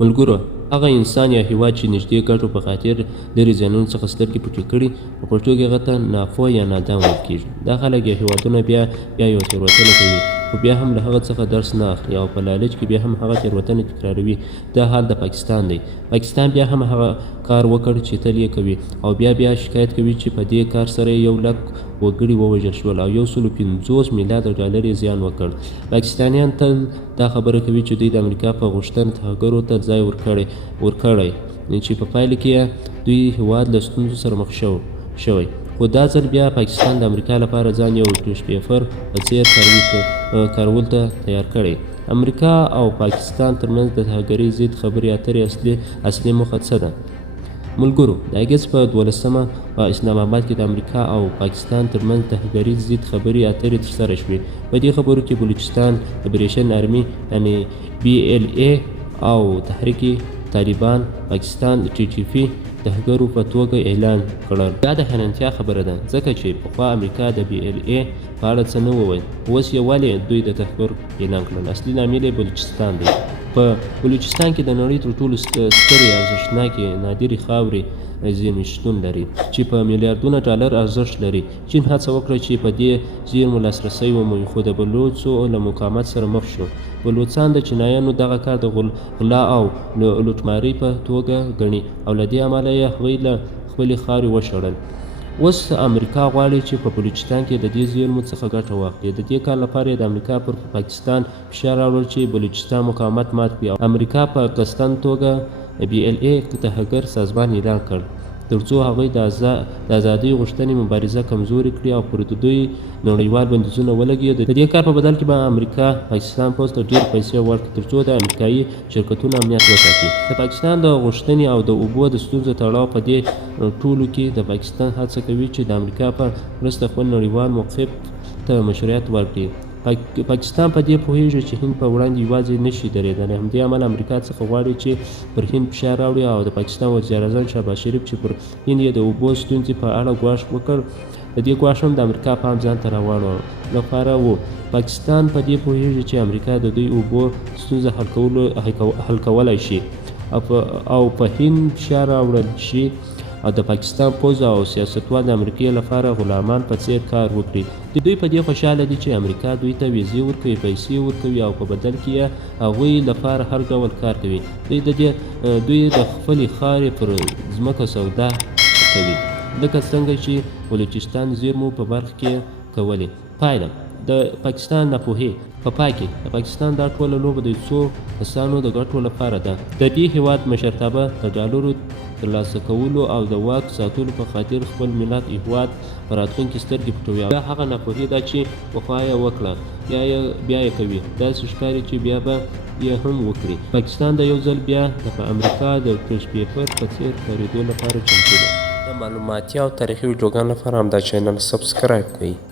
ملګرو، هغه انسان یا هیواد چې نږدې ګټو په خاطر لرې زیانونو څخه سترګې پټې کړي، په پښتو کې هغه ته ناپوه یا نادان ویل کېږي. دا خلک یا هیوادونه بیا یوه تېروتنه کوي، خو بیا هم له هغه څخه درس نه اخلي او په لالچ کې بیا هم هغه تېروتنه تکراروي. دا حال د پاکستان دی. پاکستان بیا هم هغه کار وکړ چې تل یې کوي، او بیا شکایت کوي چې په دې کار سره 100,000 وګړي ووژل شول او 150 میلیارده ډالر یې زیان وکړ. پاکستانیان تل دا خبره کوي چې دوی د امریکا په غوښتنه ترهګرو ته ځای ورکړی، چې په پایله کې دوی هیواد له ستونزو سره مخ شوی. خو دا ځل بیا پاکستان د امریکا لپاره ځان یو ټیشپیپر په څیر کارولو ته تیار کړی. امریکا او پاکستان ترمنځ د ترهګرۍ ضد خبرې اترې اصلي موخه څه ده؟ ملګرو، د اګست په 12مه په اسلام آباد کې د امریکا او پاکستان ترمنځ ترهګرۍ ضد خبرې اترې ترسره شوې. په دې خبرو کې بلوچستان لیبریشن آرمي یعنې BLA او تحریک طالبان پاکستان TTP ترهګرو په توګه اعلان کړل. دا د حیرانتیا خبره ده، ځکه چې پخوا امریکا د BLA په اړه څه نه وویل، اوس یې ولې دوی د ترهګر اعلان کړل؟ اصلي لامل یې بلوچستان دی. په بلوچستان کې د نړۍ تر ټولو سترې ارزښتناکې نادرې خاورې زیرمې شتون لري چې په میلیاردونو ډالر ارزښت لري. چین هڅه وکړه چې په دې زیرمو لاسرسی ومومي، خو د بلوڅو له مقاومت سره مخ شو. بلوڅان د چینایانو دغه کار د غلا او لوټمارۍ په توګه ګڼي او له دې امله یې هغوی له خپلې خاورې وشړل. اوس امریکا غواړي چې په بلوچستان کې د دې زیرمو څخه ګټه واخلي. د دې کار لپاره یې د امریکا پر پاکستان فشار راوړل چې بلوچستان مقاومت مات کړي. امریکا په قصدن توګه BLA ترهګر سازمان اعلان کړ، ترڅو هغوی د ازادۍ غوښتنې مبارزه کمزورې کړي او پر دوی نړیوال بندیزونه ولګوي. د دې کار په بدل کې به امریکا پاکستان پوځ ته ډېرې پیسې ورکړي ترڅو د امریکایي شرکتونو امنیت وساتي. د پاکستان د غوښتنې او د اوبو د ستونزو تړاو په دې ټولو کې د پاکستان هڅه کوي چې د امریکا په مرسته خپل نړیوال موقف ته مشروعیت ورکړي. پاکستان په دې پوهیږي چې هند په وړاندې یوازې نشي درېدلی. همدې امله امریکا څخه غواړي چې پر هند فشار راوړي او د پاکستان وزیراعظم شهباز شریف چې پر هند یې د اوبو ستونزې په اړه ګواښ وکړ، د دې ګواښ هم د امریکا پام ځان ته راواړوه لپاره و. پاکستان په دې پوهیږي چې امریکا د دوی اوبو ستونزه حل کولی شي او په هند فشار راوړل شي او د پاکستان پوځ او سیاستوال د امریکې لپاره غلامان په څیر کار وکړي. دوی په دې خوشحاله دي چې امریکا دوی ته ویزې ورکوي، پیسې ورکوي او په بدل کې یې هغوی لپاره هر ډول کار کوي. دوی د خپلې خاورې پر ځمکه سودا کوي، لکه څنګه چې بلوچستان زیرمو په برخه کې کولې. پایله د پاکستان ناپوهي. په پای کې د پاکستان دا ټوله لوبه د څو کسانو د ګټو لپاره ده. د دې هیواد مشرتابه د ډالرو ترلاسه کولو او د واک ساتلو په خاطر خپل ملت هیواد په راتلونکي سترګې پټوي. دا هغه ناپوهي ده چې پخوا یې وکړه، بیا یې کوي. داسې ښکاري چې بیا به یې هم وکړي. پاکستان د یو ځل بیا د امریکا د ټیشپیپر په څیر کارېدو لپاره چمتو ده. د معلوماتي او تاریخي ویډیوګانو لپاره همدا چینل سبسکرایب کړئ.